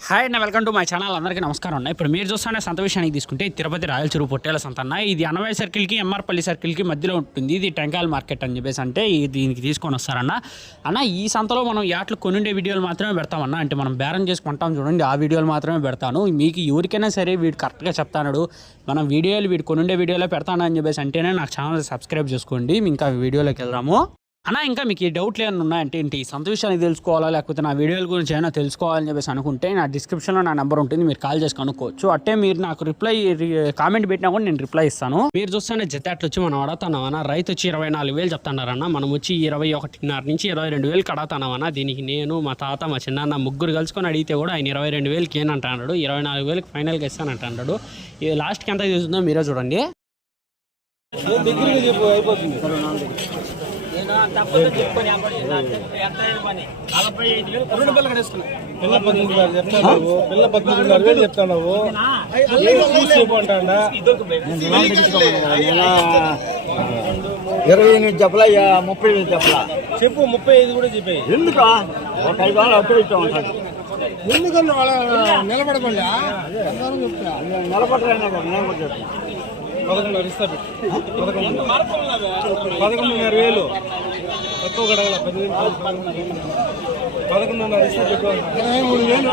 Hi and welcome to my channel అందరికీ నమస్కారం అన్న ఇప్పుడు మీరు చూస్తున్న సంత విషయానికి తీసుకుంటే తిరుపతి రాయల చెరువు పొట్టేల సంత అన్న. ఇది అనవై సర్కిల్కి ఎంఆర్పల్లి సర్కిల్కి మధ్యలో ఉంటుంది. ఇది టెంకాయల మార్కెట్ అని చెప్పేసి అంటే దీనికి తీసుకొని వస్తారన్న అన్న. ఈ సంతలో మనం యాట్లు కొనుండే వీడియోలు మాత్రమే పెడతామన్న అంటే మనం బేరం చేసి కొంటాం చూడండి ఆ వీడియోలు మాత్రమే పెడతాను. మీకు ఎవరికైనా సరే వీడు కరెక్ట్గా చెప్తాడు మనం వీడియోలు వీడు కొనుండే వీడియోలో పెడతాను అని చెప్పేసి అంటేనే నాకు ఛానల్ సబ్స్క్రైబ్ చేసుకోండి. ఇంకా వీడియోలోకి వెళ్దాము. అన్నా ఇంకా మీకు ఈ డౌట్లు ఏమైనా ఉన్నాయంటే ఏంటి? సొంత విషయాన్ని తెలుసుకోవాలా? లేకపోతే నా వీడియోల గురించి ఏమైనా తెలుసుకోవాలని చెప్పేసి అనుకుంటే నా డిస్క్రిప్షన్లో నా నెంబర్ ఉంటుంది. మీరు కాల్ చేసి కనుక్కోవచ్చు. అట్టే మీరు నాకు రిప్లై కామెంట్ పెట్టినా కూడా నేను రిప్లై ఇస్తాను. మీరు చూస్తేనే జతాట్లు వచ్చి మనం అడతానమన్నా రైతు వచ్చి ఇరవై నాలుగు వేలు చెప్తున్నారన్న మనం వచ్చి ఇరవై ఒకటిన్నర నుంచి ఇరవై రెండు వేలు కడతానమన్నా దీనికి నేను మా తాత మా చిన్న ముగ్గురు కలుసుకొని అడిగితే కూడా ఆయన ఇరవై రెండు వేలకి ఏనంటాడు ఇరవై నాలుగు వేలకి ఫైనల్గా ఇస్తానంటాడు ఇది లాస్ట్కి ఎంత తీసుకుందో మీరే చూడండి. అయిపోతుంది. పిల్ల పద్దెనిమిది వేలు చెప్తావు ఇరవై ఎనిమిది చెప్పలా ముప్పై ఎనిమిది చెప్పలా. చెప్పు ముప్పై ఐదు కూడా చెప్పాయి ఎందుకు? ఒక ఐదు వాళ్ళు అప్పుడు ఇష్టం ఉంటుంది ఎందుకన్నా వాళ్ళ నిలబడకుండా? నిలబడరైనా కదా నేను కూడా చెప్తాను పదకొండున్నర ఇస్తా పదకొండు. పదకొండున్నర వేలు. తక్కువ కడగల పదివేలు పదకొండున్నర ఇస్తా పెట్టు ఇరవై మూడు వేలు.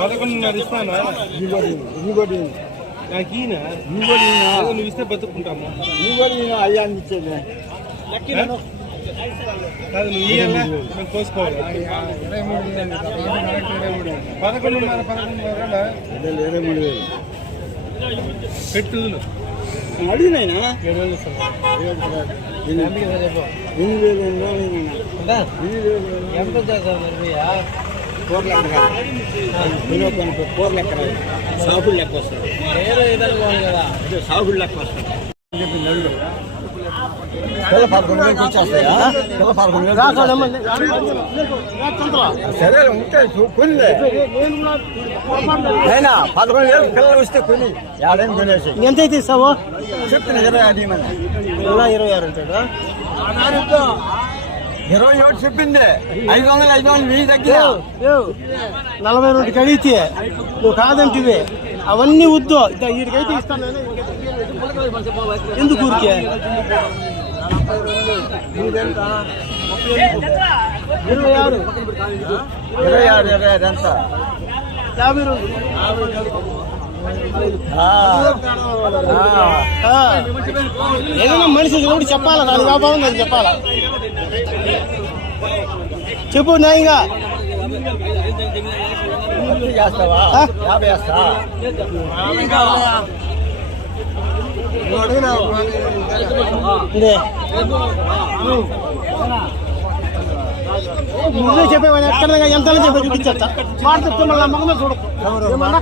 పదకొండున్నర ఇస్తానా? నాకు ఈయన? నువ్వు ఇస్తే బతుకుంటాము. ఇంకోటి అయ్యాన్ని ఇచ్చేది. కాదు నువ్వు ఇయ్యాలా మేము కోసుకోవాలి. పదకొండున్నర పదకొండున్నర అదే ఇరవై మూడు వేలు పెట్టు అడిగినాయినా ఎనిమిది వేలు ఎనిమిది వేలు ఎంత చేస్తారు మరి కూర లెక్క కాదు. వినోద్ అనుకో, కూర లెక్క వస్తుంది. సాగుడు లెక్క వస్తుంది పిల్ల పదకొండు వేలకు వచ్చేస్తాయా? పిల్ల పదకొండు వేలు సరే ఉంటే అయినా పదకొండు వేలు పిల్లలు వస్తే కొని. ఏడైనా కొనేసి. ఎంత అయితే ఇస్తావు? చెప్పిన ఇరవై ఇలా ఇరవై ఆరు ఉంటాడా ఇరవై ఒకటి చెప్పింది. ఐదు వందలు ఐదు వందలు వెయ్యి దగ్గర నలభై రెండుకి అడిగితే నువ్వు కాదంటివి. అవన్నీ వద్దు. ఇద్దా వీడికైతే ఇస్తాను. ఎందుకు ఊరికే ఇరవై ఆరు ఇరవై ఆరు ఇరవై ఆరు ఎంత యాభై రెండు ఆ, ఆ. ఆ. ఏదైనా మనిషి చూడు చెప్పాలా దాని వ్యాపారం అది చెప్పాలా చెప్పు న్యాయంగా చేస్తావా? యాభై వేస్తా ఇదే నువ్వే చెప్పేవాడు ఎక్కడ ఎంత చెప్పి చూపించా మాట చెప్తే మళ్ళీ మగమే చూడు ఏమన్నా?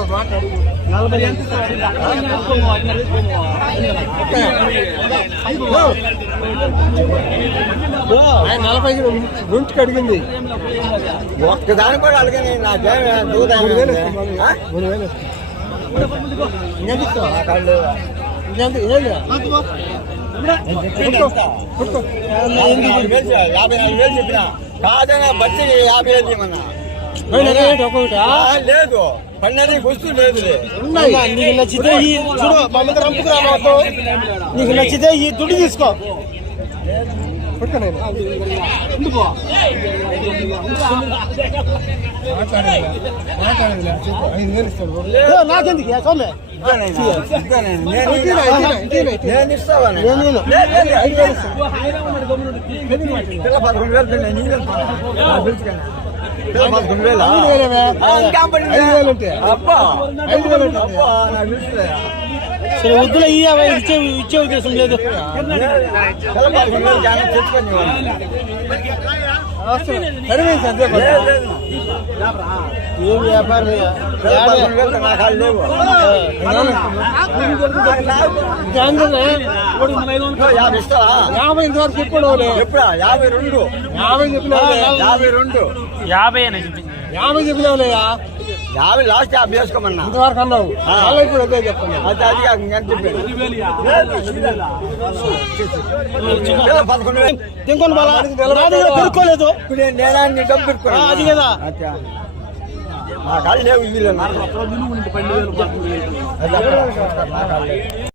అవే. నలభై రెండుకి అడిగింది ఒక్కదాని కూడా అడగని నాకేం మూడు వేలు? మూడు వేలు? యాభై నాలుగు వేలు చెప్పిన కాదన్నా బట్టి యాభై వేలు? ఆ, లేదు పన్నెండు వస్తువు లేదులే. ఉన్నాయి. నీకు నచ్చితే ఈ చూడు మా మీద రంపుకురా మాకు నీకు నచ్చితే ఈ దుడ్డు తీసుకో. నాకెందుకు? నేను ఇస్తావా నేను? పదకొండు వేలు సరే వద్దులే ఈ ఇచ్చే ఇచ్చే ఉద్దేశం లేదు ఏం వ్యాపారం. యాభై ఇంతవరకు ఎప్పుడా యాభై రెండు. యాభై చెప్పినా యాభై రెండు. యాభై అని చెప్పింది. యాభై చెప్పినావులేయా యాభై లాస్ట్ యాభై వేసుకోమన్నా. ఇంతవరకు అన్నావు. ఇప్పుడు అదే చెప్తున్నా అది అది కాదు పిల్ల పదకొండు వేలు. ఇప్పుడు నేను నేరాన్ని డబ్బు పెట్టుకున్నా. అది కదా. అచ్చా. నా కాళ్ళు లేవు లేవు.